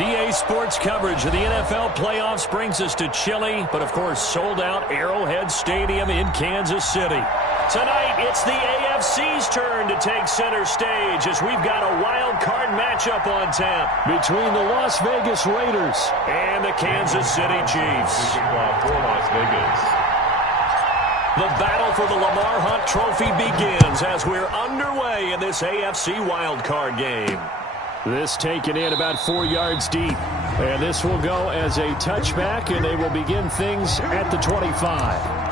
EA Sports coverage of the NFL playoffs brings us to chilly, but of course sold-out Arrowhead Stadium in Kansas City. Tonight, it's the AFC's turn to take center stage as we've got a wild card matchup on tap between the Las Vegas Raiders and the Kansas City Chiefs. For Las Vegas. The battle for the Lamar Hunt Trophy begins as we're underway in this AFC wild card game. This taken in about 4 yards deep. And this will go as a touchback, and they will begin things at the 25.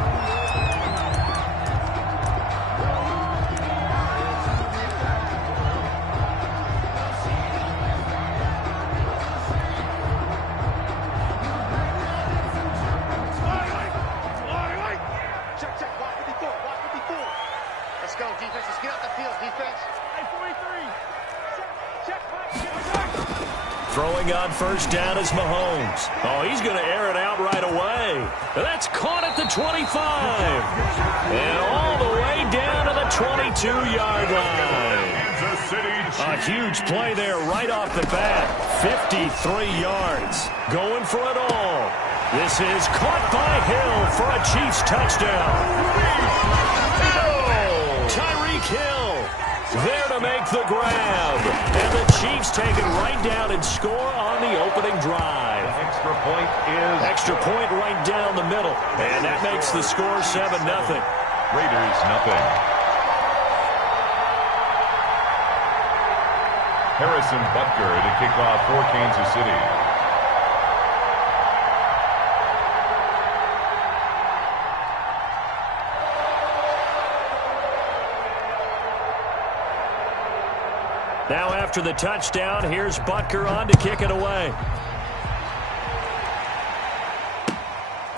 Throwing on first down is Mahomes. Oh, he's going to air it out right away. That's caught at the 25. And all the way down to the 22-yard line. A huge play there right off the bat. 53 yards. Going for it all. This is caught by Hill for a Chiefs touchdown. Tyreek Hill there to make the grab. And the Chiefs take it right down and score on the opening drive. Extra point right down the middle. And that makes the score 7-0. Raiders, nothing. Harrison Butker to kick off for Kansas City. Now after the touchdown, here's Butker on to kick it away.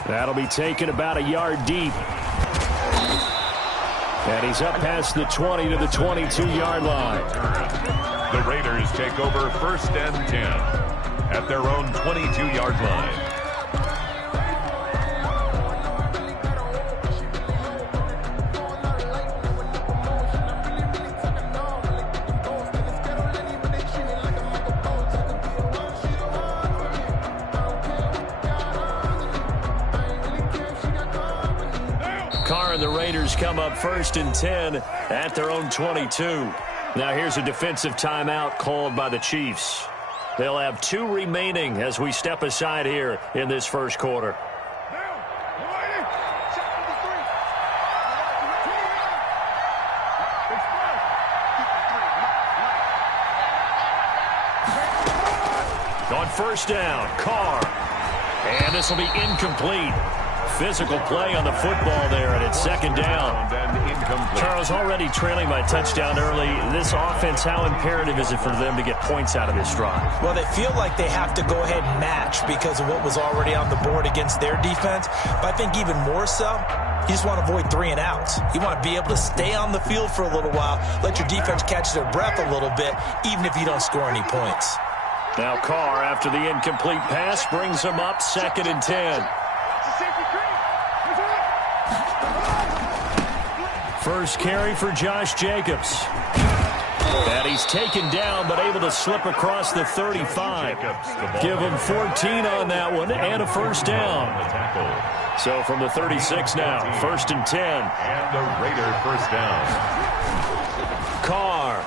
That'll be taken about a yard deep. And he's up past the 20 to the 22-yard line. The Raiders take over 1st and 10 at their own 22-yard line. The Raiders come up 1st and 10 at their own 22. Now here's a defensive timeout called by the Chiefs. They'll have 2 remaining as we step aside here in this first quarter. On first down, Carr. And this will be incomplete. Physical play on the football there, and it's 2nd down. Charles, already trailing by touchdown early. This offense, how imperative is it for them to get points out of this drive? Well, they feel like they have to go ahead and match because of what was already on the board against their defense. But I think even more so, you just want to avoid 3 and outs. You want to be able to stay on the field for a little while, let your defense catch their breath a little bit, even if you don't score any points. Now Carr, after the incomplete pass, brings them up 2nd and 10. First carry for Josh Jacobs. And he's taken down, but able to slip across the 35. Give him 14 on that one and a first down. So from the 36 now, 1st and 10. And the Raider first down. Carr.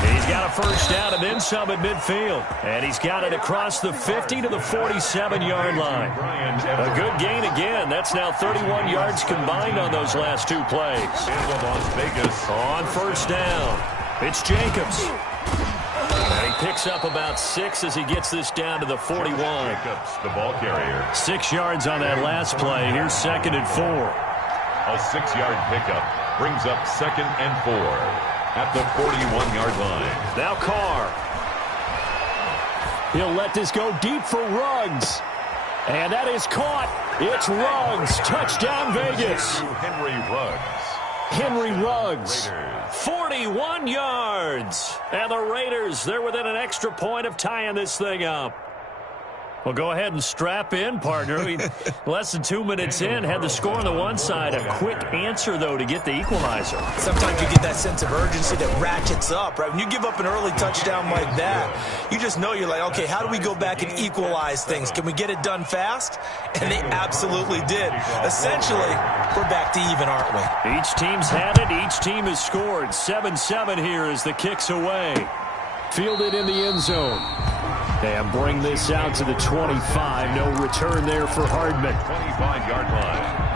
He's got a first down and then some at midfield. And he's got it across the 50 to the 47-yard line. A good gain again. That's now 31 yards combined on those last 2 plays. Las Vegas on first down. It's Jacobs. And he picks up about 6 as he gets this down to the 41. Jacobs, the ball carrier. 6 yards on that last play. Here's 2nd and 4. A 6-yard pickup brings up 2nd and 4. At the 41-yard line. Now Carr. He'll let this go deep for Ruggs. And that is caught. It's Ruggs. Touchdown Vegas. Henry Ruggs. Henry Ruggs. 41 yards. And the Raiders, they're within an extra point of tying this thing up. Well, go ahead and strap in, partner. Less than 2 minutes in, had the score on the one side. A quick answer, though, to get the equalizer. Sometimes you get that sense of urgency that ratchets up, right? When you give up an early touchdown like that, you just know you're like, okay, how do we go back and equalize things? Can we get it done fast? And they absolutely did. Essentially, we're back to even, aren't we? Each team's had it. Each team has scored. 7-7 here as the kick's away. Fielded in the end zone. And bring this out to the 25. No return there for Hardman. 25-yard line.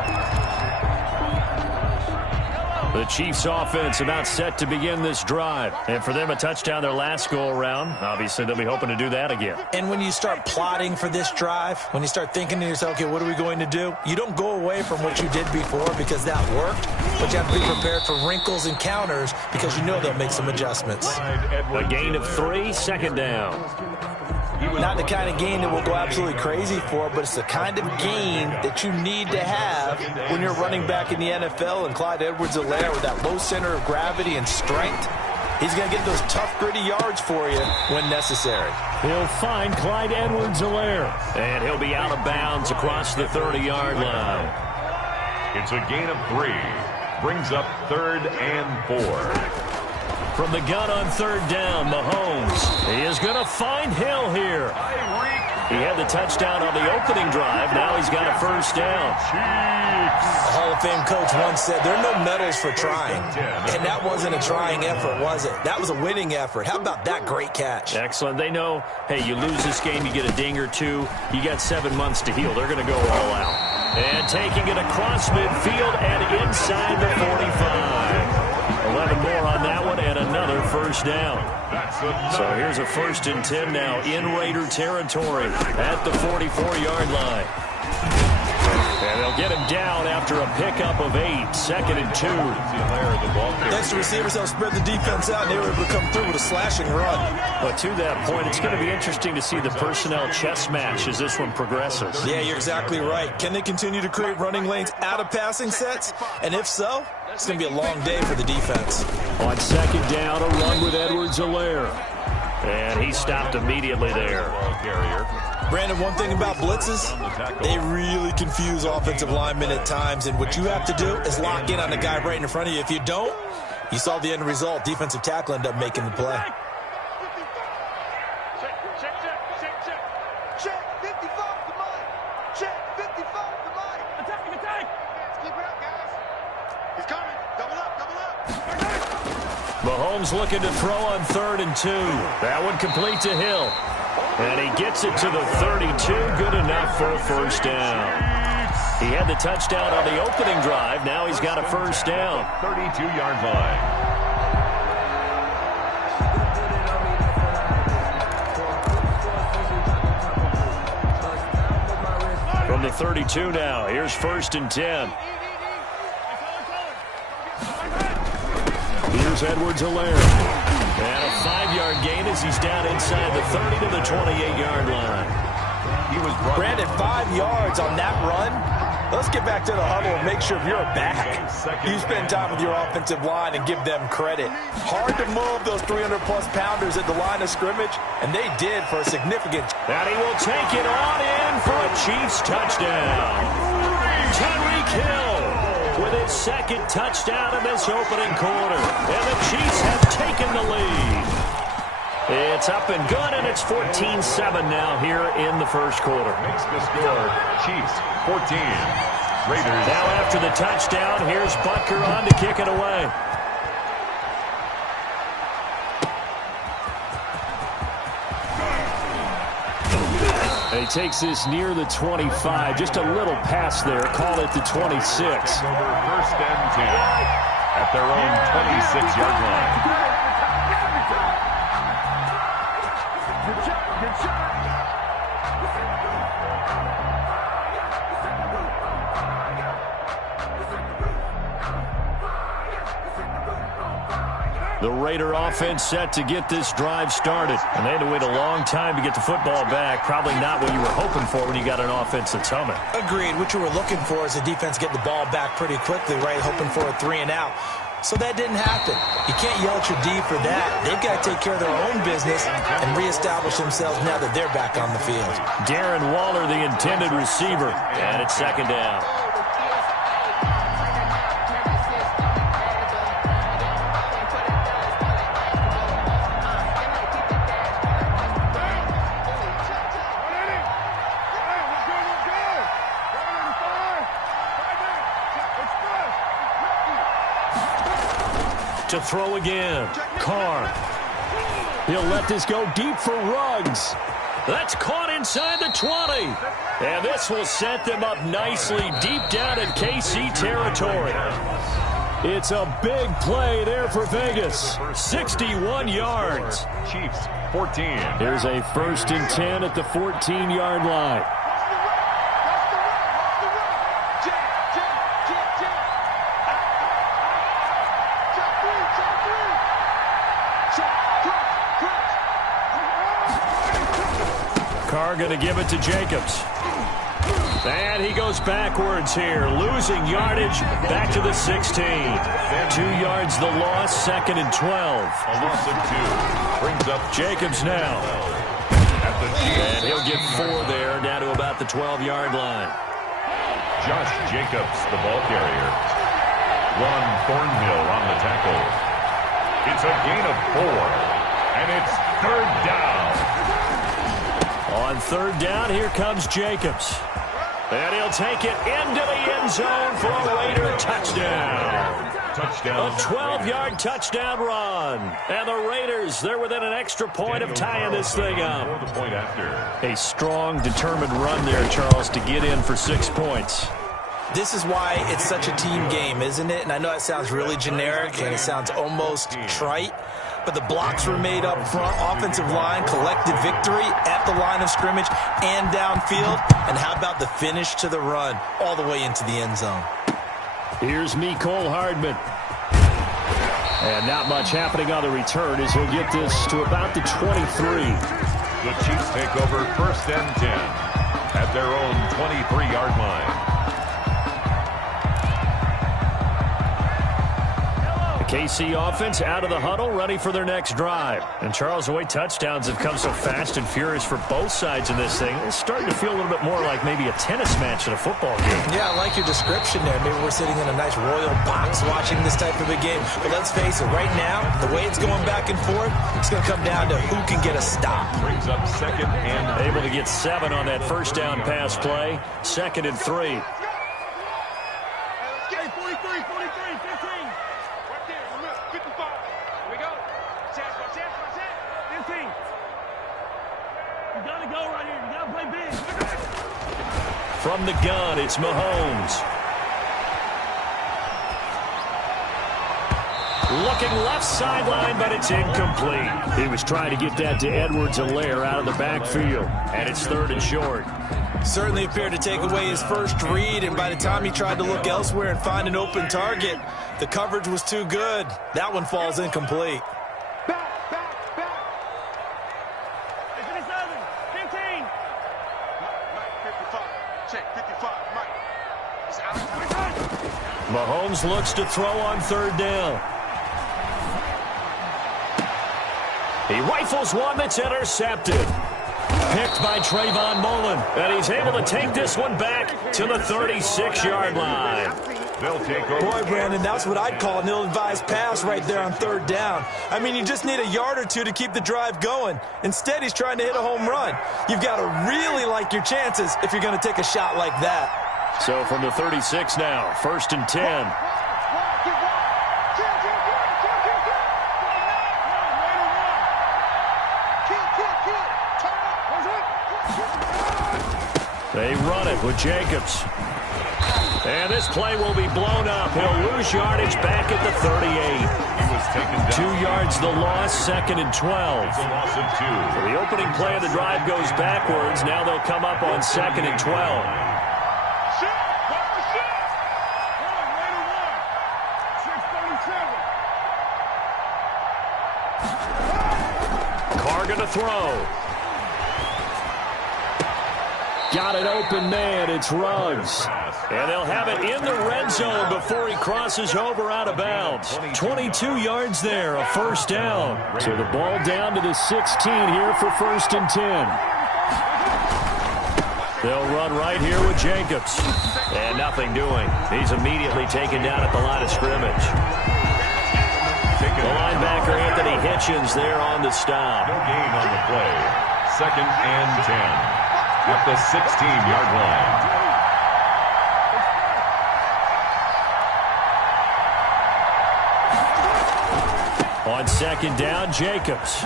The Chiefs offense about set to begin this drive. And for them, a touchdown their last go-around. Obviously, they'll be hoping to do that again. And when you start plotting for this drive, when you start thinking to yourself, okay, what are we going to do? You don't go away from what you did before because that worked. But you have to be prepared for wrinkles and counters because you know they'll make some adjustments. A gain of 3, second down. Not the kind of gain that we'll go absolutely crazy for, but it's the kind of gain that you need to have when you're running back in the NFL. And Clyde Edwards-Helaire with that low center of gravity and strength, he's going to get those tough, gritty yards for you when necessary. He'll find Clyde Edwards-Helaire, and he'll be out of bounds across the 30-yard line. It's a gain of 3. Brings up 3rd and 4. From the gun on 3rd down, Mahomes. He is going to find Hill here. He had the touchdown on the opening drive. Now he's got a first down. A Hall of Fame coach once said, there are no medals for trying. And that wasn't a trying effort, was it? That was a winning effort. How about that great catch? Excellent. They know, hey, you lose this game, you get a ding or two. You got 7 months to heal. They're going to go all out. And taking it across midfield and inside the 45. 11 more on that one and another first down. So here's a 1st and 10 now in Raider territory at the 44-yard line. And they'll get him down after a pickup of 8, 2nd and 2. Thanks to receivers, they'll spread the defense out, and they were able to come through with a slashing run. But to that point, it's going to be interesting to see the personnel chess match as this one progresses. Yeah, you're exactly right. Can they continue to create running lanes out of passing sets? And if so, it's going to be a long day for the defense. On 2nd down, a run with Edwards-Helaire. And he stopped immediately there. Brandon, one thing about blitzes, they really confuse offensive linemen at times. And what you have to do is lock in on the guy right in front of you. If you don't, you saw the end result. Defensive tackle ended up making the play. Mahomes looking to throw on 3rd and 2. That one complete to Hill. And he gets it to the 32. Good enough for a first down. He had the touchdown on the opening drive. Now he's got a first down. 32-yard line. From the 32 now, here's 1st and 10. Here's Edwards-Helaire. And a 5-yard gain as he's down inside the 30 to the 28-yard line. Brandon, 5 yards on that run. Let's get back to the huddle and make sure you're back. You spend time with your offensive line and give them credit. Hard to move those 300-plus pounders at the line of scrimmage, and they did for a significant. And he will take it on in for a Chiefs touchdown. Tyreek Hill with his 2nd touchdown in this opening quarter. And the Chiefs have taken the lead. It's up and good, and it's 14-7 now here in the first quarter. Makes the score, Chiefs 14. Raiders. Now after the touchdown, here's Butker on to kick it away. He takes this near the 25. Just a little pass there. Call it the 26. 1st and 10 at their own 26-yard line. The Raider offense set to get this drive started. And they had to wait a long time to get the football back. Probably not what you were hoping for when you got an offense that's humming. Agreed. What you were looking for is the defense getting the ball back pretty quickly, right? Hoping for a 3 and out. So that didn't happen. You can't yell at your D for that. They've got to take care of their own business and reestablish themselves now that they're back on the field. Darren Waller, the intended receiver, and it's second down. To throw again, Carr. He'll let this go deep for Ruggs. That's caught inside the 20. And this will set them up nicely deep down in KC territory. It's a big play there for Vegas. 61 yards. Chiefs, 14. Here's a 1st and 10 at the 14-yard line. Carr going to give it to Jacobs. And he goes backwards here, losing yardage back to the 16. 2 yards the loss, 2nd and 12. A loss of 2. Brings up Jacobs now. And he'll get 4 there, down to about the 12-yard line. Josh Jacobs, the ball carrier. Ron Thornhill on the tackle. It's a gain of 4. And it's 3rd down. On 3rd down, here comes Jacobs. And he'll take it into the end zone for a Raider touchdown. Touchdown. A 12-yard touchdown run. And the Raiders, they're within an extra point of tying this thing up. The point after. A strong, determined run there, Charles, to get in for 6 points. This is why it's such a team game, isn't it? And I know it sounds really generic and it sounds almost trite, but the blocks were made up front. Offensive line, collected victory at the line of scrimmage and downfield. And how about the finish to the run all the way into the end zone? Here's Mecole Hardman. And not much happening on the return as he'll get this to about the 23. The Chiefs take over 1st and 10 at their own 23-yard line. KC offense out of the huddle, ready for their next drive. And Charles, the way touchdowns have come so fast and furious for both sides in this thing, it's starting to feel a little bit more like maybe a tennis match at a football game. Yeah, I like your description there. Maybe we're sitting in a nice royal box watching this type of a game. But let's face it, right now, the way it's going back and forth, it's going to come down to who can get a stop. Brings up 2nd and able to get 7 on that 1st down pass play. 2nd and 3. From the gun, it's Mahomes. Looking left sideline, but it's incomplete. He was trying to get that to Edwards-Helaire out of the backfield, and it's 3rd and short. Certainly appeared to take away his first read, and by the time he tried to look elsewhere and find an open target, the coverage was too good. That one falls incomplete. Mahomes looks to throw on 3rd down. He rifles one that's intercepted. Picked by Trayvon Mullen. And he's able to take this one back to the 36-yard line. They'll take over. Boy, Brandon, that's what I'd call an ill-advised pass right there on 3rd down. I mean, you just need a yard or 2 to keep the drive going. Instead, he's trying to hit a home run. You've got to really like your chances if you're going to take a shot like that. So from the 36 now, 1st and 10. They run it with Jacobs. And this play will be blown up. He'll lose yardage back at the 38. He was taken down. 2 yards the loss, 2nd and 12. It's a loss of 2. So the opening play of the drive goes backwards. Now they'll come up on 2nd and 12. Carr going to throw. Got an open man. It's Ruggs. And they'll have it in the red zone before he crosses over out of bounds. 22 yards there, a first down. So the ball down to the 16 here for 1st and 10. They'll run right here with Jacobs. And nothing doing. He's immediately taken down at the line of scrimmage. The linebacker, Anthony Hitchens, there on the stop. No gain on the play. 2nd and 10 at the 16-yard line. On 2nd down, Jacobs.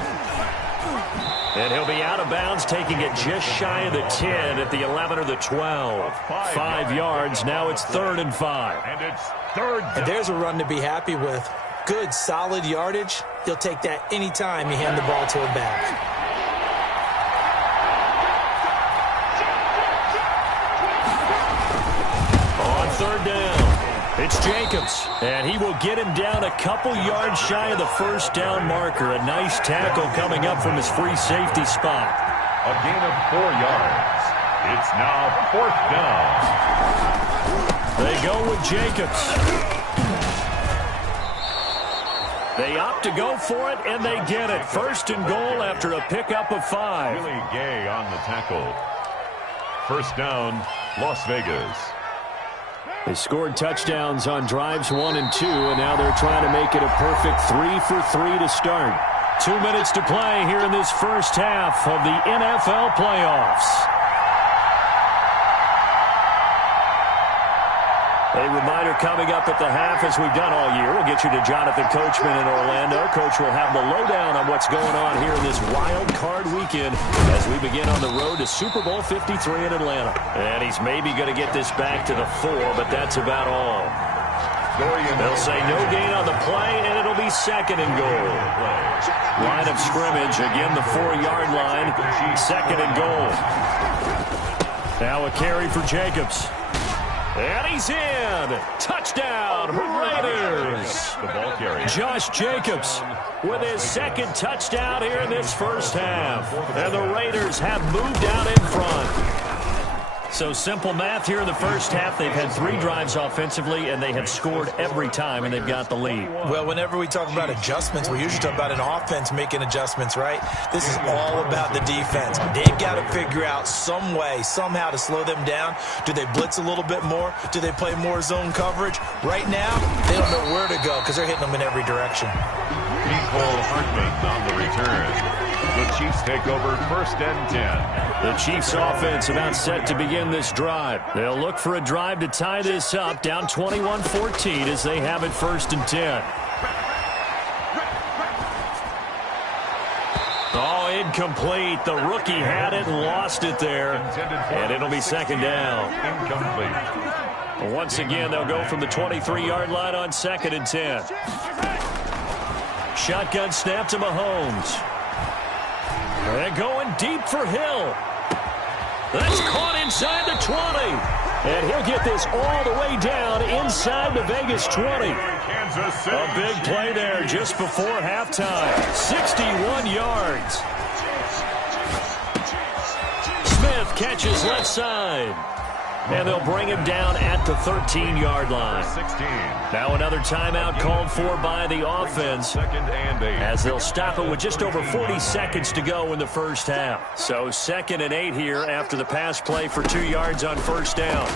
And he'll be out of bounds, taking it just shy of the 10 at the 11 or the 12. 5 yards. Now it's 3rd and 5. And it's 3rd down. And there's a run to be happy with. Good, solid yardage. He'll take that anytime you hand the ball to him back. On 3rd down, it's Jacobs. And he will get him down a couple yards shy of the first down marker. A nice tackle coming up from his free safety spot. A gain of 4 yards. It's now 4th down. They go with Jacobs. They opt to go for it, and they get it. 1st and goal after a pickup of 5. Really Gay on the tackle. 1st down, Las Vegas. They scored touchdowns on drives 1 and 2, and now they're trying to make it a perfect 3 for 3 to start. 2 minutes to play here in this first half of the NFL playoffs. A reminder coming up at the half, as we've done all year. We'll get you to Jonathan Coachman in Orlando. Coach will have the lowdown on what's going on here in this wild card weekend as we begin on the road to Super Bowl 53 in Atlanta. And he's maybe going to get this back to the 4, but that's about all. They'll say no gain on the play, and it'll be 2nd and goal. Line of scrimmage, again the 4-yard line. 2nd and goal. Now a carry for Jacobs. And he's in. Touchdown, Raiders. The ball carrier. Josh Jacobs with his 2nd touchdown here in this first half. And the Raiders have moved out in front. So simple math here in the first half. They've had 3 drives offensively, and they have scored every time, and they've got the lead. Well, whenever we talk about adjustments, we usually talk about an offense making adjustments, right? This is all about the defense. They've got to figure out some way, somehow to slow them down. Do they blitz a little bit more? Do they play more zone coverage? Right now, they don't know where to go because they're hitting them in every direction. Nicole Hartman on the return. The Chiefs take over 1st and 10. The Chiefs offense about set to begin this drive. They'll look for a drive to tie this up, down 21-14 as they have it 1st and 10. Oh, incomplete. The rookie had it and lost it there. And it'll be 2nd down. Incomplete. Once again, they'll go from the 23-yard line on 2nd and 10. Shotgun snap to Mahomes. And going deep for Hill. That's caught inside the 20. And he'll get this all the way down inside the Vegas 20. A big play there just before halftime. 61 yards. Smith catches left side. And they'll bring him down at the 13-yard line. 16. Now another timeout called for by the offense 2nd and 8. as they'll stop it with just over 40 seconds to go in the first half. So 2nd and 8 here after the pass play for 2 yards on 1st down.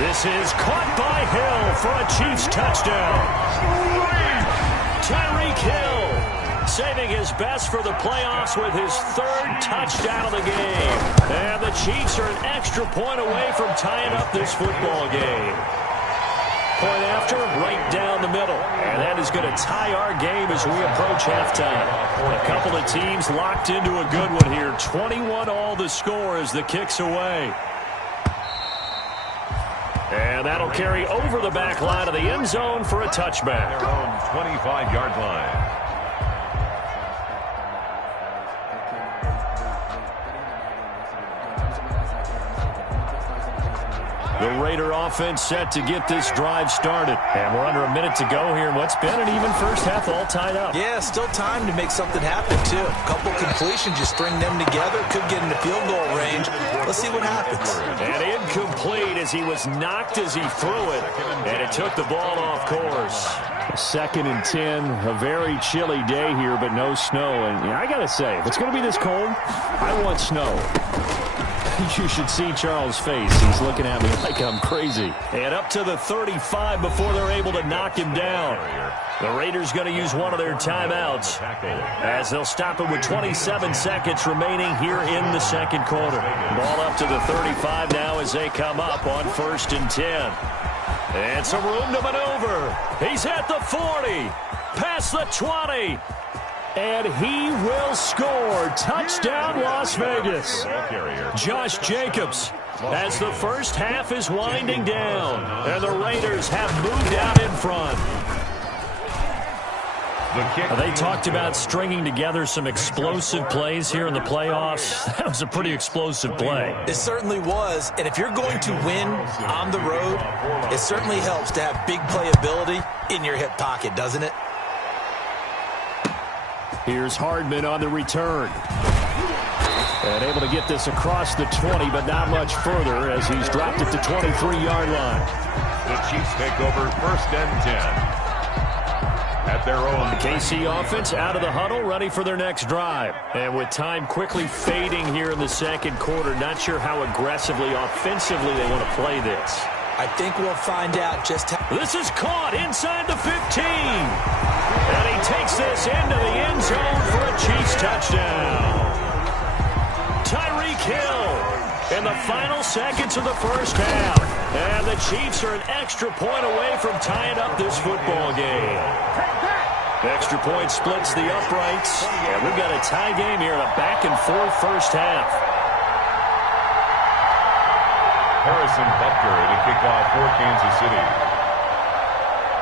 This is caught by Hill for a Chiefs touchdown. Tyreek Hill saving his best for the playoffs with his 3rd touchdown of the game. And the Chiefs are an extra point away from tying up this football game. Point after, right down the middle. And that is going to tie our game as we approach halftime. A couple of teams locked into a good one here. 21-all the score as the kick's away. And that'll carry over the back line of the end zone for a touchback. Their own 25-yard line. The Raider offense set to get this drive started. And we're under a minute to go here in what's been an even first half, all tied up. Yeah, still time to make something happen, too. A couple completions, just string them together. Could get into field goal range. Let's see what happens. And incomplete as he was knocked as he threw it. And it took the ball off course. 2nd and 10, a very chilly day here, but no snow. And I got to say, if it's going to be this cold, I want snow. You should see Charles' face. He's looking at me like I'm crazy. And up to the 35 before they're able to knock him down. The Raiders going to use one of their timeouts as they'll stop it with 27 seconds remaining here in the second quarter. Ball up to the 35 now as they come up on 1st and 10. And some room to maneuver. He's at the 40, past the 20. And he will score. Touchdown, Las Vegas. Josh Jacobs, as the first half is winding down. And the Raiders have moved out in front. They talked about stringing together some explosive plays here in the playoffs. That was a pretty explosive play. It certainly was. And if you're going to win on the road, it certainly helps to have big playability in your hip pocket, doesn't it? Here's Hardman on the return. And able to get this across the 20, but not much further as he's dropped it to 23-yard line. The Chiefs take over 1st and 10. At their own. The KC offense out of the huddle, ready for their next drive. And with time quickly fading here in the second quarter, not sure how aggressively, offensively they want to play this. I think we'll find out just how. This is caught inside the 15. And he takes this into the end zone for a Chiefs touchdown. Tyreek Hill in the final seconds of the first half. And the Chiefs are an extra point away from tying up this football game. Extra point splits the uprights. And we've got a tie game here in a back-and-forth first half. Harrison Butker to kick off for Kansas City.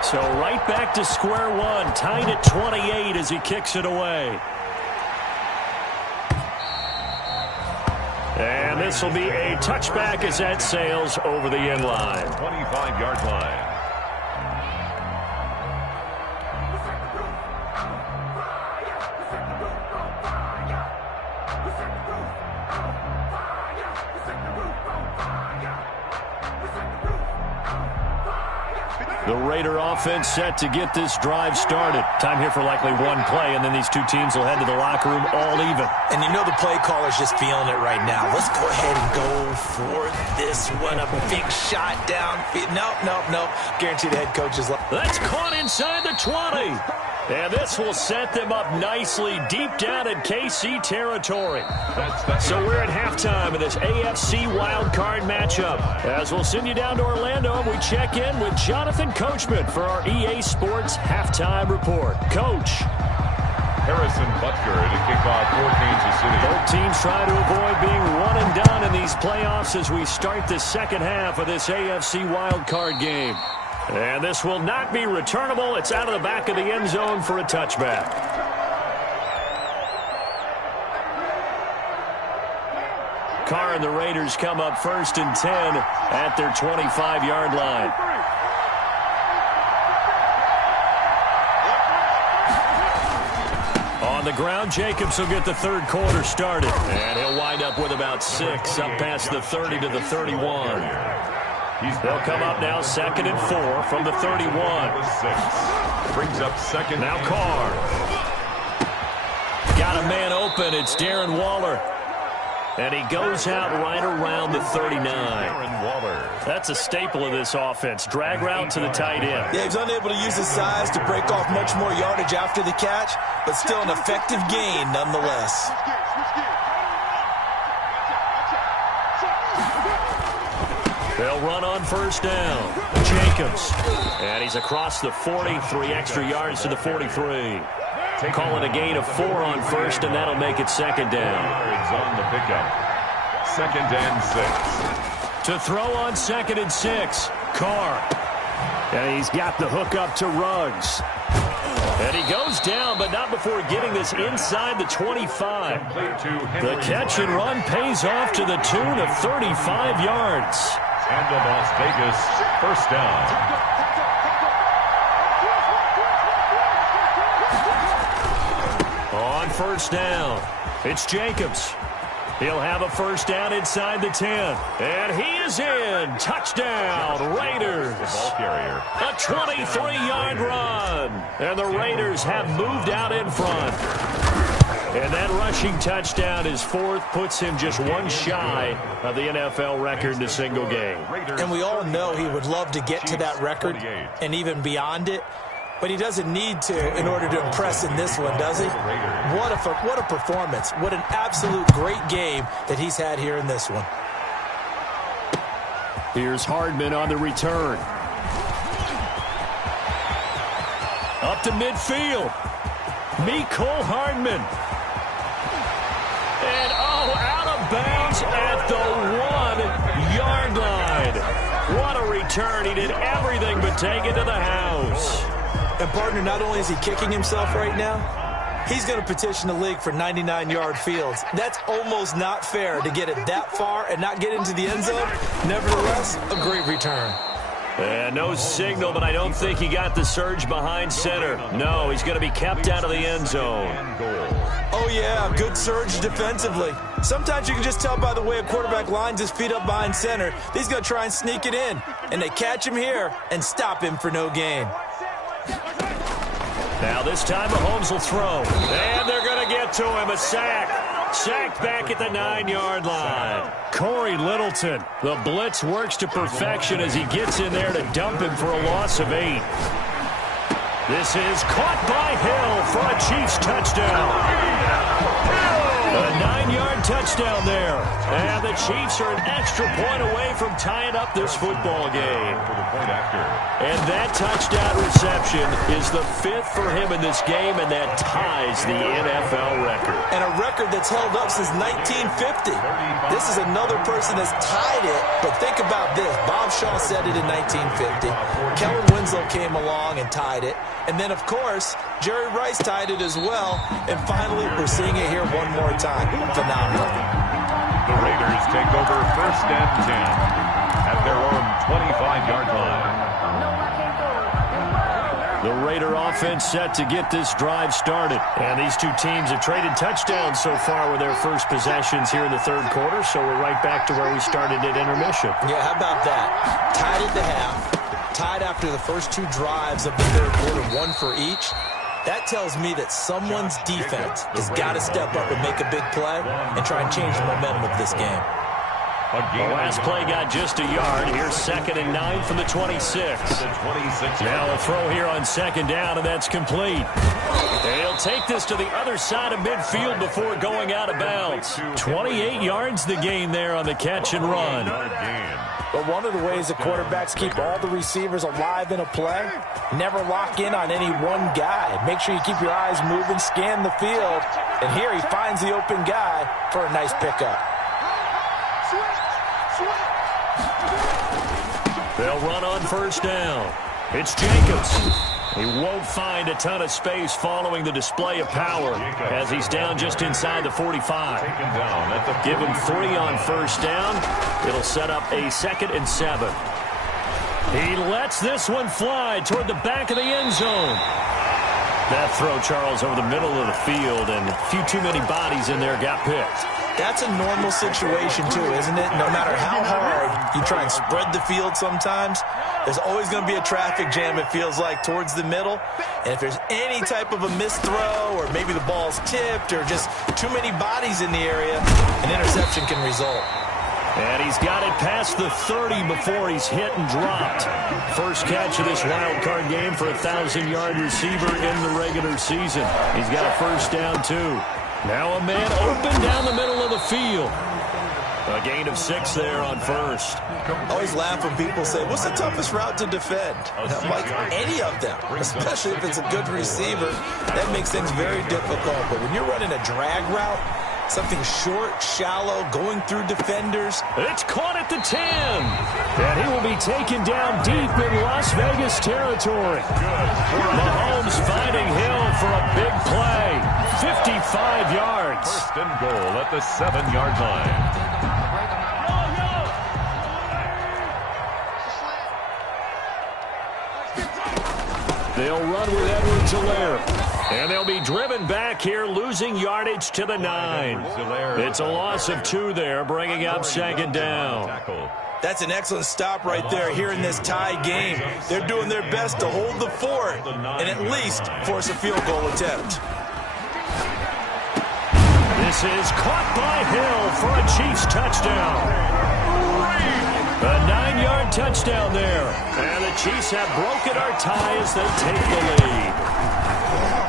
So right back to square one, tied at 28 as he kicks it away. And this will be a touchback as that sails over the end line. 25-yard line. The Raider offense set to get this drive started. Time here for likely one play, and then these two teams will head to the locker room all even. And you know the play caller's just feeling it right now. Let's go ahead and go for this one. A big shot down. Nope. Guarantee the head coach is like. That's caught inside the 20. And this will set them up nicely deep down in KC territory. So we're at halftime of this AFC wildcard matchup. As we'll send you down to Orlando, we check in with Jonathan Coachman for our EA Sports Halftime Report. Coach. Harrison Butker to kick off for Kansas City. Both teams trying to avoid being one and done in these playoffs as we start the second half of this AFC wildcard game. And this will not be returnable. It's out of the back of the end zone for a touchback. Carr and the Raiders come up 1st and 10 at their 25-yard line. On the ground, Jacobs will get the third quarter started. And he'll wind up with about 6 up past the 30 to the 31. They'll come up now 2nd and 4 from the 31. Brings up second. Now Carr. Got a man open. It's Darren Waller. And he goes out right around the 39. Darren Waller. That's a staple of this offense. Drag route to the tight end. Yeah, he's unable to use his size to break off much more yardage after the catch, but still an effective gain nonetheless. They'll run on 1st down. Jacobs. And he's across the 40, 3 extra yards to the 43. Calling a gain of 4 on 1st, and that'll make it 2nd down. Yards on the pickup. 2nd and 6. To throw on 2nd and 6. Carr. And he's got the hook up to Ruggs. And he goes down, but not before getting this inside the 25. The catch and run pays off to the tune of 35 yards. And the Las Vegas first down. On first down, it's Jacobs. He'll have a first down inside the 10. And he is in. Touchdown, Raiders. Ball carrier. A 23-yard run. And the Raiders have moved out in front. And that rushing touchdown is fourth, puts him just one shy of the NFL record in a single game. And we all know he would love to get to that record and even beyond it. But he doesn't need to in order to impress in this one, does he? What a performance. What an absolute great game that he's had here in this one. Here's Hardman on the return. Up to midfield. Mecole Hardman. And, out of bounds at the 1-yard line. What a return. He did everything but take it to the house. And, partner, not only is he kicking himself right now, he's going to petition the league for 99-yard fields. That's almost not fair to get it that far and not get into the end zone. Nevertheless, a great return. And no signal, but I don't think he got the surge behind center. No, he's going to be kept out of the end zone. Oh, yeah, good surge defensively. Sometimes you can just tell by the way a quarterback lines his feet up behind center. He's going to try and sneak it in. And they catch him here and stop him for no gain. Now this time Mahomes will throw. And they're going to get to him. A sack. Sacked back at the 9-yard line. Corey Littleton. The blitz works to perfection as he gets in there to dump him for a loss of 8. This is caught by Hill for a Chiefs touchdown. A 9-yard touchdown there. And the Chiefs are an extra point away from tying up this football game. And that touchdown reception is the 5th for him in this game, and that ties the NFL record. And a record that's held up since 1950. This is another person that's tied it, but think about this. Bob Shaw said it in 1950. Kellen Winslow came along and tied it. And then, of course, Jerry Rice tied it as well. And finally, we're seeing it here one more time. Phenomenal. The Raiders take over first and 10 at their own 25-yard line. The Raider offense set to get this drive started. And these two teams have traded touchdowns so far with their first possessions here in the third quarter, so we're right back to where we started at intermission. Yeah, how about that? Tied at the half, tied after the first two drives of the third quarter, one for each. That tells me that someone's defense has got to step up and make a big play and try and change the momentum of this game. The last play got just a yard. Here's 2nd and 9 from the 26. Now a throw here on 2nd down, and that's complete. And he'll take this to the other side of midfield before going out of bounds. 28 yards the gain there on the catch and run. But one of the ways the quarterbacks keep all the receivers alive in a play, never lock in on any one guy. Make sure you keep your eyes moving, scan the field. And here he finds the open guy for a nice pickup. They'll run on first down. It's Jacobs. He won't find a ton of space following the display of power as he's down just inside the 45. Give him 3 on first down. It'll set up a 2nd and 7. He lets this one fly toward the back of the end zone. That throw, Charles, over the middle of the field, and a few too many bodies in there got picked. That's a normal situation, too, isn't it? No matter how hard you try and spread the field sometimes, there's always going to be a traffic jam, it feels like, towards the middle. And if there's any type of a missed throw or maybe the ball's tipped or just too many bodies in the area, an interception can result. And he's got it past the 30 before he's hit and dropped. First catch of this wild card game for a 1,000-yard receiver in the regular season. He's got a first down, too. Now a man open down the middle of the field. A gain of 6 there on first. I always laugh when people say, what's the toughest route to defend? And I'm like, any of them, especially if it's a good receiver. That makes things very difficult. But when you're running a drag route, something short, shallow, going through defenders. It's caught at the 10. And he will be taken down deep in Las Vegas territory. Mahomes finding Hill for a big play. 55 yards. First and goal at the 7-yard line. They'll run with Edwards-Helaire. And they'll be driven back here, losing yardage to the 9. It's a loss of 2 there, bringing up second down. That's an excellent stop right there here in this tie game. They're doing their best to hold the fort and at least force a field goal attempt. This is caught by Hill for a Chiefs touchdown. A 9-yard touchdown there. And the Chiefs have broken our tie as they take the lead.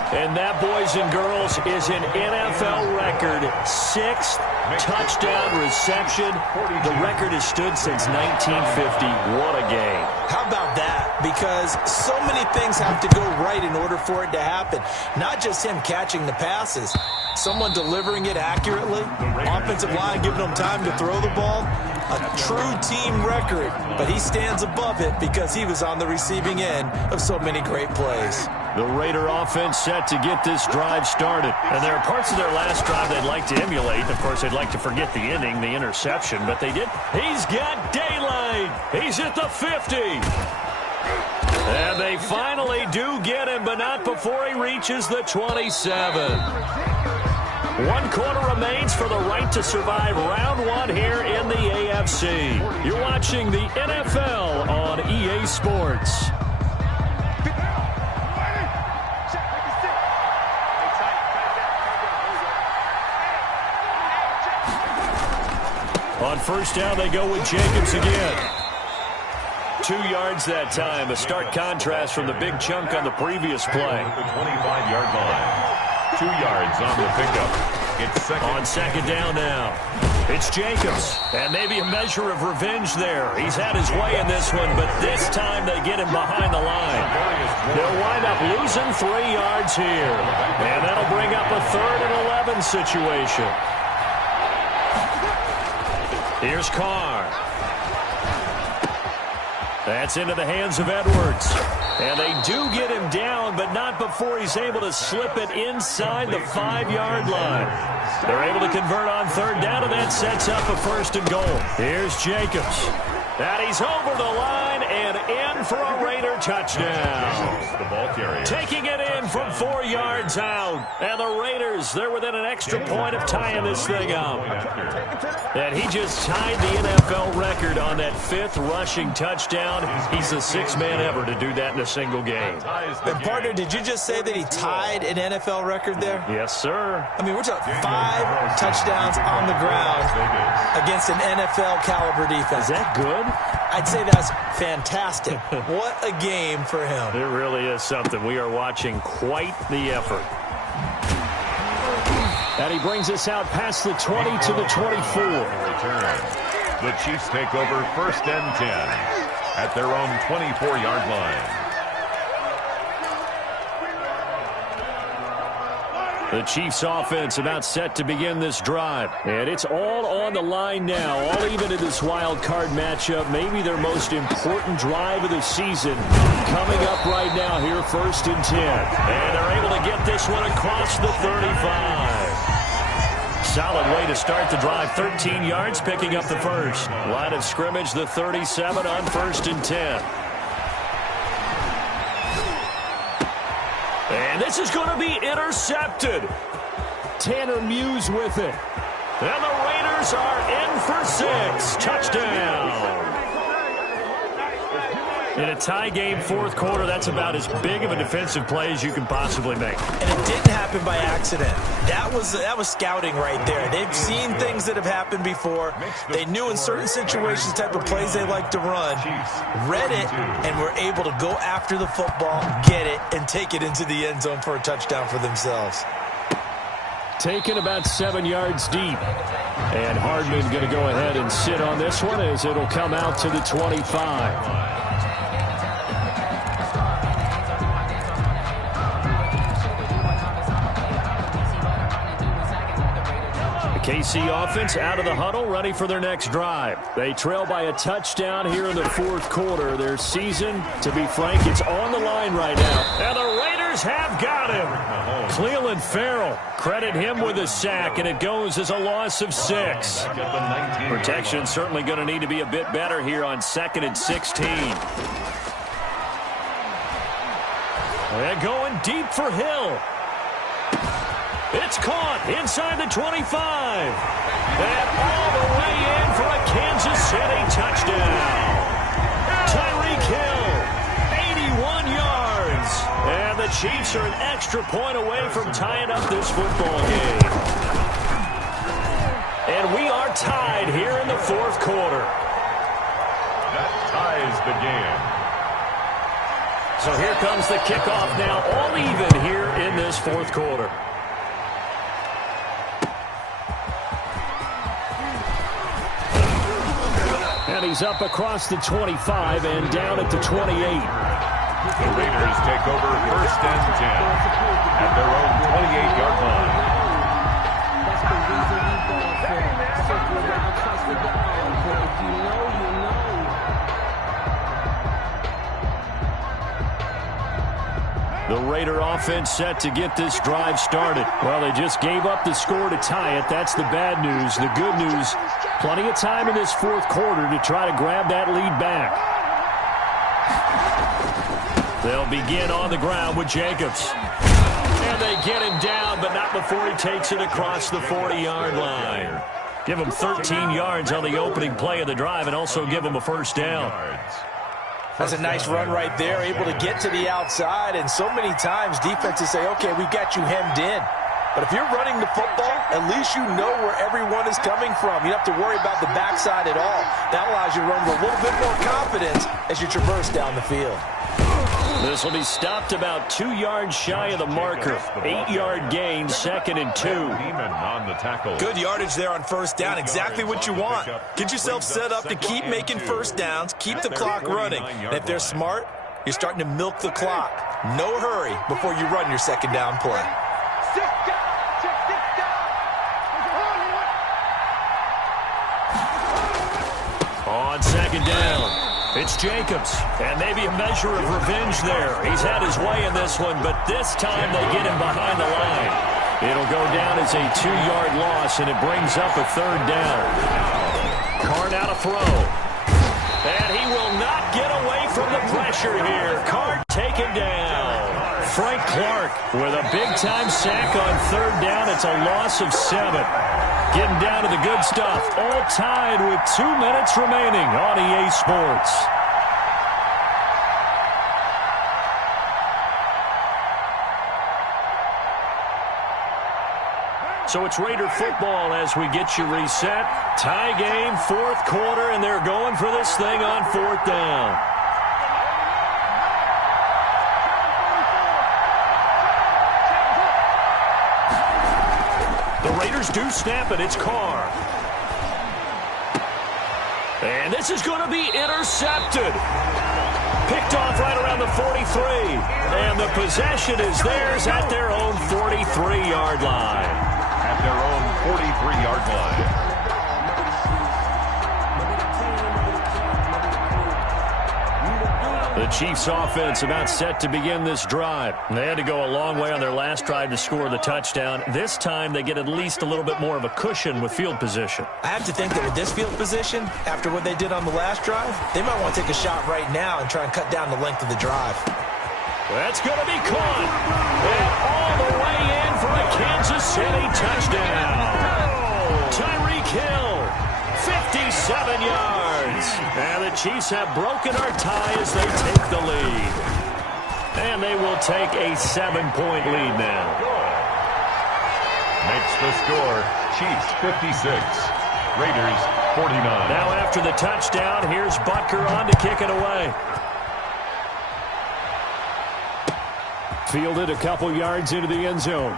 And that, boys and girls, is an NFL record 6th touchdown reception. The record has stood since 1950. What a game. How about that? Because so many things have to go right in order for it to happen. Not just him catching the passes. Someone delivering it accurately. Offensive line giving them time to throw the ball. A true team record, but he stands above it because he was on the receiving end of so many great plays. The Raider offense set to get this drive started. And there are parts of their last drive they'd like to emulate. Of course, they'd like to forget the ending, the interception, but they did. He's got daylight. He's at the 50. And they finally do get him, but not before he reaches the 27. 1 quarter remains for the right to survive round 1 here in the AFC. You're watching the NFL on EA Sports. On first down, they go with Jacobs again. 2 yards that time. A stark contrast from the big chunk on the previous play. The 25-yard line. 2 yards on the pickup. It's second down now. It's Jacobs, and maybe a measure of revenge there. He's had his way in this one, but this time they get him behind the line. They'll wind up losing 3 yards here, and that'll bring up a 3rd and 11 situation. Here's Carr. That's into the hands of Edwards. And they do get him down, but not before he's able to slip it inside the 5-yard line. They're able to convert on third down, and that sets up a 1st and goal. Here's Jacobs. And he's over the line and in for a Raider touchdown. The ball carrier. Taking it in from 4 yards out. And the Raiders, they're within an extra point of tying this thing up. And he just tied the NFL record on that 5th rushing touchdown. He's the 6th man ever to do that in a single game. And partner, did you just say that he tied an NFL record there? Yes, sir. I mean, we're talking 5 touchdowns on the ground against an NFL caliber defense. Is that good? I'd say that's fantastic. What a game for him. It really is something. We are watching quite the effort. And he brings us out past the 20 to the 24. The Chiefs take over 1st and 10 at their own 24-yard line. The Chiefs offense about set to begin this drive. And it's all on the line now, all even in this wild card matchup. Maybe their most important drive of the season coming up right now here, 1st and 10. And they're able to get this one across the 35. Solid way to start the drive. 13 yards, picking up the 1st. Line of scrimmage, the 37 on 1st and 10. And this is going to be intercepted. Tanner Muse with it. And the Raiders are in for 6. Touchdown. In a tie game 4th quarter, that's about as big of a defensive play as you can possibly make. And it didn't happen by accident. That was scouting right there. They've seen things that have happened before. They knew in certain situations type of plays they like to run, read it, and were able to go after the football, get it, and take it into the end zone for a touchdown for themselves. Taken about 7 yards deep. And Hardman going to go ahead and sit on this one as it'll come out to the 25. KC offense out of the huddle, ready for their next drive. They trail by a touchdown here in the 4th quarter. Their season, to be frank, it's on the line right now. And the Raiders have got him. Cleveland Farrell, credit him with a sack, and it goes as a loss of 6. Protection certainly going to need to be a bit better here on 2nd and 16. And going deep for Hill. It's caught inside the 25. And all the way in for a Kansas City touchdown. Tyreek Hill, 81 yards. And the Chiefs are an extra point away from tying up this football game. And we are tied here in the fourth quarter. That ties the game. So here comes the kickoff now, all even here in this fourth quarter. And he's up across the 25 and down at the 28. The Raiders take over first and 10 at their own 28-yard line. The Raider offense set to get this drive started. Well, they just gave up the score to tie it. That's the bad news. The good news, plenty of time in this fourth quarter to try to grab that lead back. They'll begin on the ground with Jacobs. And they get him down, but not before he takes it across the 40-yard line. Give him 13 yards on the opening play of the drive and also give him a first down. That's a nice run right there, able to get to the outside. And so many times defenses say, okay, we've got you hemmed in. But if you're running the football, at least you know where everyone is coming from. You don't have to worry about the backside at all. That allows you to run with a little bit more confidence as you traverse down the field. This will be stopped about 2 yards shy of the marker. 8-yard gain, 2nd and 2. On the tackle. Good yardage there on first down. Exactly what you want. Get yourself set up to keep making first downs, keep the clock running. And if they're smart, you're starting to milk the clock. No hurry before you run your second down play. On second down, it's Jacobs, and maybe a measure of revenge there. He's had his way in this one, but this time they get him behind the line. It'll go down as a 2-yard loss, and it brings up a third down. Carr now to throw. And he will not get away from the pressure here. Carr taken down. Frank Clark with a big-time sack on third down. It's a loss of 7. Getting down to the good stuff. All tied with 2 minutes remaining on EA Sports. So it's Raider football as we get you reset. Tie game, fourth quarter, and they're going for this thing on fourth down. The Raiders do snap it. It's Carr. And this is going to be intercepted. Picked off right around the 43. And the possession is theirs at their own 43-yard line. At their own 43-yard line. The Chiefs offense about set to begin this drive. They had to go a long way on their last drive to score the touchdown. This time they get at least a little bit more of a cushion with field position. I have to think that with this field position, after what they did on the last drive, they might want to take a shot right now and try and cut down the length of the drive. That's going to be caught. And all the way in for a Kansas City touchdown. Tyreek Hill, 57 yards. And the Chiefs have broken our tie as they take the lead. And they will take a 7-point lead now. Makes the score, Chiefs 56, Raiders 49. Now after the touchdown, here's Butker on to kick it away. Fielded a couple yards into the end zone.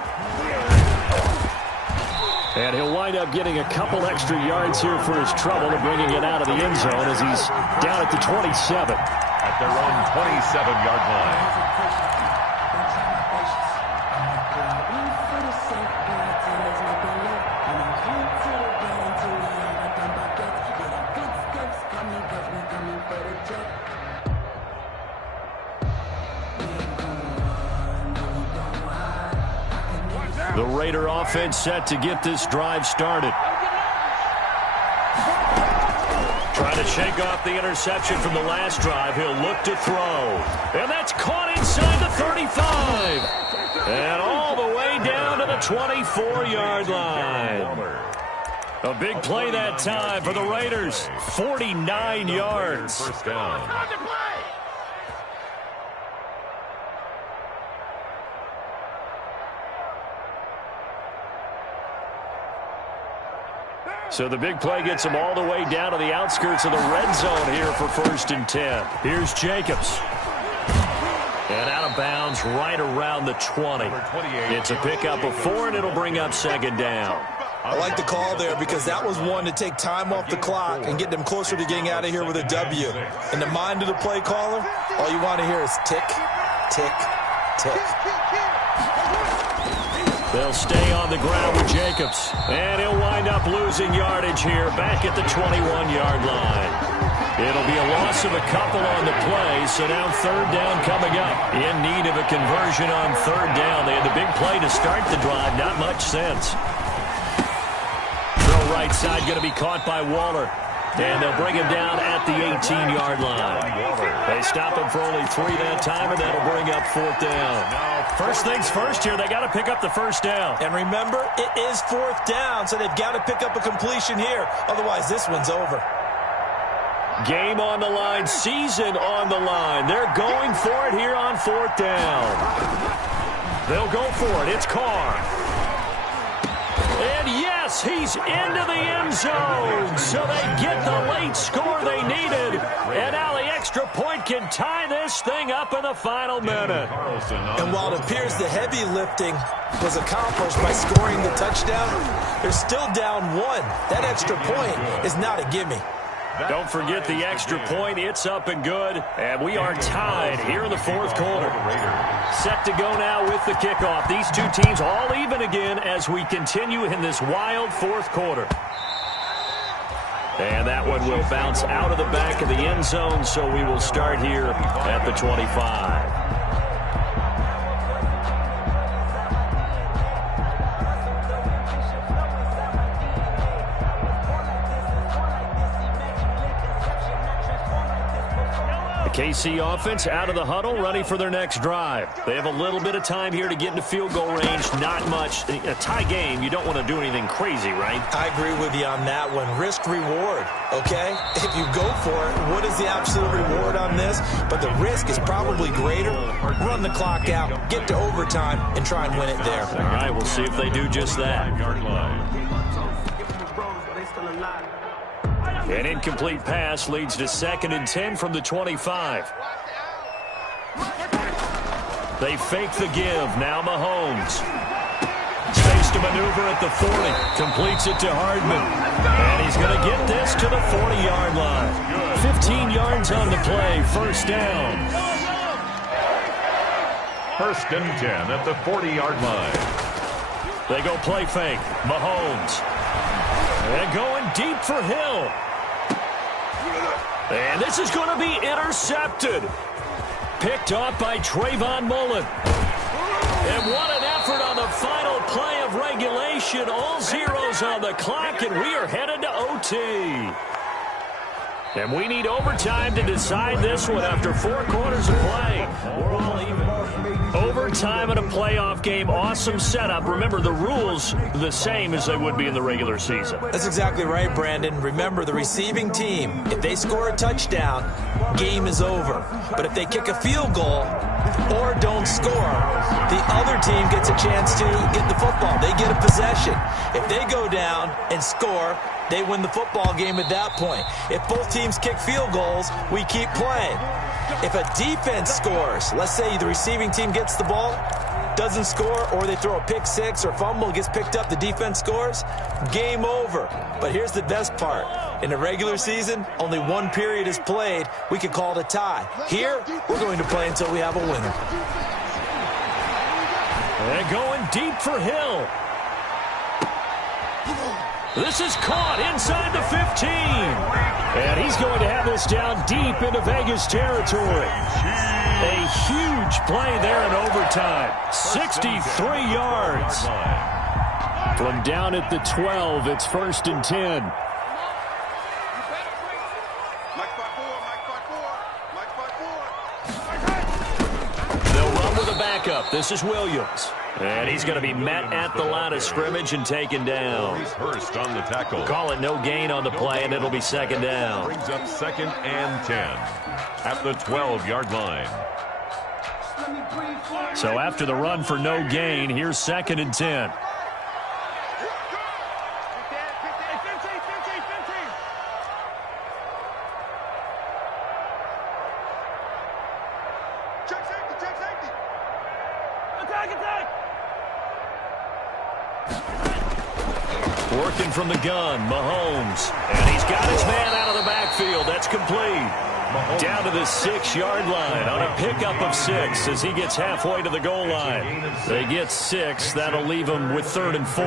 And he'll wind up getting a couple extra yards here for his trouble and bringing it out of the end zone as he's down at the 27. At their own 27-yard line. The Raider offense set to get this drive started. Trying to To shake off the interception from the last drive, he'll look to throw. And that's caught inside the 35. And all the way down to the 24-yard line. A big play that time for the Raiders. 49 yards. First down. So the big play gets them all the way down to the outskirts of the red zone here for 1st and 10. Here's Jacobs. And out of bounds right around the 20. It's a pickup of 4, and it'll bring up 2nd down. I like the call there because that was one to take time off the clock and get them closer to getting out of here with a W. In the mind of the play caller, all you want to hear is tick, tick, tick. They'll stay on the ground with Jacobs. And he'll wind up losing yardage here back at the 21-yard line. It'll be a loss of a couple on the play, so now 3rd down coming up. In need of a conversion on 3rd down. They had the big play to start the drive. Not much sense. Throw right side going to be caught by Waller. And they'll bring him down at the 18-yard line. They stop him for only 3 that time, and that'll bring up 4th down. First things first here, they got to pick up the 1st down. And remember, it is 4th down, so they've got to pick up a completion here. Otherwise, this one's over. Game on the line, season on the line. They're going for it here on 4th down. They'll go for it. It's Carr. And yes, he's into the end zone. So they get the late score they needed. And now the extra point can tie this thing up in the final minute. And while it appears the heavy lifting was accomplished by scoring the touchdown, they're still down 1. That extra point is not a gimme. Don't forget the extra point. It's up and good. And we are tied here in the 4th quarter. Set to go now with the kickoff. These two teams all even again as we continue in this wild 4th quarter. And that one will bounce out of the back of the end zone, so we will start here at the 25. KC offense out of the huddle, ready for their next drive. They have a little bit of time here to get into field goal range. Not much. A tie game, you don't want to do anything crazy, right? I agree with you on that one. Risk reward, okay? If you go for it, what is the absolute reward on this? But the risk is probably greater. Run the clock out, get to overtime, and try and win it there. All right, we'll see if they do just that. An incomplete pass leads to 2nd and 10 from the 25. They fake the give. Now Mahomes. Space to maneuver at the 40. Completes it to Hardman. And he's going to get this to the 40-yard line. 15 yards on the play. 1st down. 1st and 10 at the 40-yard line. They go play fake. Mahomes. And going deep for Hill. And this is going to be intercepted. Picked off by Trayvon Mullen. And what an effort on the final play of regulation. All zeros on the clock, and we are headed to OT. And we need overtime to decide this one after 4 quarters of play. We're all even. Overtime in a playoff game, awesome setup. Remember, the rules the same as they would be in the regular season. That's exactly right, Brandon. Remember, the receiving team, if they score a touchdown, game is over. But if they kick a field goal or don't score, the other team gets a chance to get the football. They get a possession. If they go down and score, they win the football game at that point. If both teams kick field goals, we keep playing. If a defense scores, let's say the receiving team gets the ball, doesn't score, or they throw a pick six or fumble, gets picked up, the defense scores, game over. But here's the best part. In the regular season, only 1 period is played. We could call it a tie. Here, we're going to play until we have a winner. And going deep for Hill. This is caught inside the 15. And he's going to have this down deep into Vegas territory. A huge play there in overtime. 63 yards. From down at the 12, it's 1st and 10. backup. This is Williams. And he's going to be met at the line of scrimmage and taken down. Hurst on the tackle. Call it no gain on the play, and it'll be second down. Brings up 2nd and 10 at the 12-yard line. So after the run for no gain, here's 2nd and 10. Working from the gun, Mahomes. And he's got his man out of the backfield. That's complete. Down to the 6-yard line on a pickup of 6 as he gets halfway to the goal line. They get 6. That'll leave him with 3rd and 4.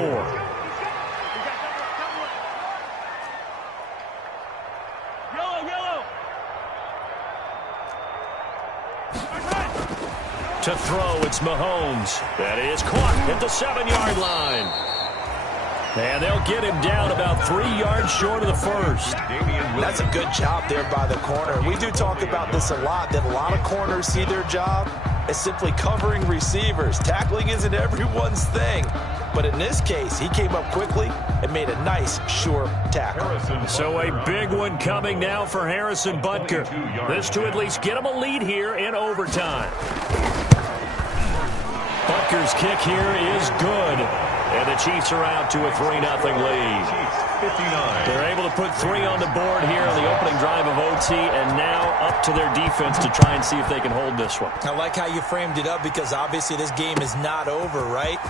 To throw, it's Mahomes. That is caught at the 7-yard line. And they'll get him down about 3 yards short of the first. That's a good job there by the corner. We do talk about this a lot, that a lot of corners see their job as simply covering receivers. Tackling isn't everyone's thing. But in this case, he came up quickly and made a nice, sure tackle. So a big one coming now for Harrison Butker. This to at least get him a lead here in overtime. Butker's kick here is good. And the Chiefs are out to a 3-0 lead. 59. They're able to put 3 on the board here on the opening drive of OT, and now up to their defense to try and see if they can hold this one. I like how you framed it up because obviously this game is not over, right?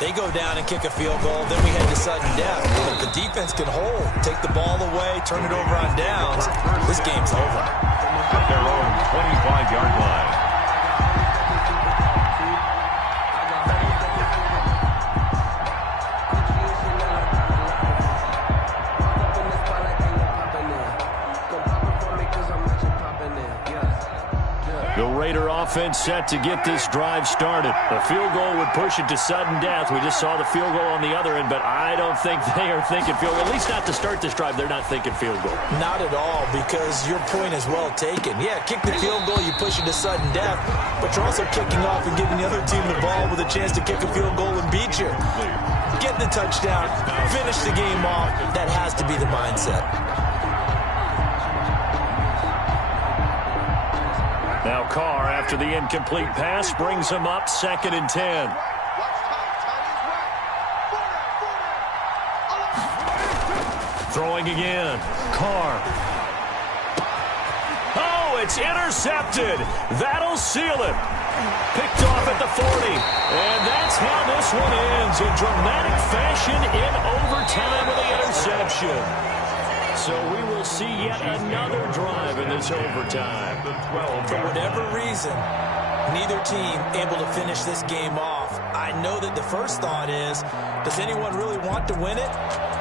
They go down and kick a field goal, then we head to sudden death. If the defense can hold, take the ball away, turn it over on downs, this game's over. At their own 25-yard line. The Raider offense set to get this drive started. The field goal would push it to sudden death. We just saw the field goal on the other end, but I don't think they are thinking field goal. At least not to start this drive. They're not thinking field goal. Not at all, because your point is well taken. Yeah, kick the field goal, you push it to sudden death, but you're also kicking off and giving the other team the ball with a chance to kick a field goal and beat you. Get the touchdown, finish the game off. That has to be the mindset. Now Carr, after the incomplete pass, brings him up 2nd and 10. Throwing again. Carr. Oh, it's intercepted. That'll seal it. Picked off at the 40. And that's how this one ends in dramatic fashion in overtime with the interception. So we will see yet another drive in this overtime. For whatever reason, neither team able to finish this game off. I know that the first thought is, does anyone really want to win it?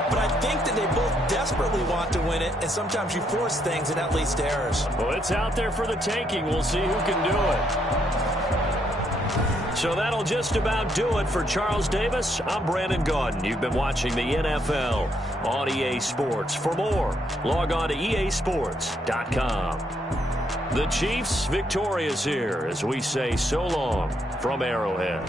But I think that they both desperately want to win it, and sometimes you force things, and that leads to errors. Well, it's out there for the taking. We'll see who can do it. So that'll just about do it for Charles Davis. I'm Brandon Gaudin. You've been watching the NFL on EA Sports. For more, log on to easports.com. The Chiefs victorious here as we say so long from Arrowhead.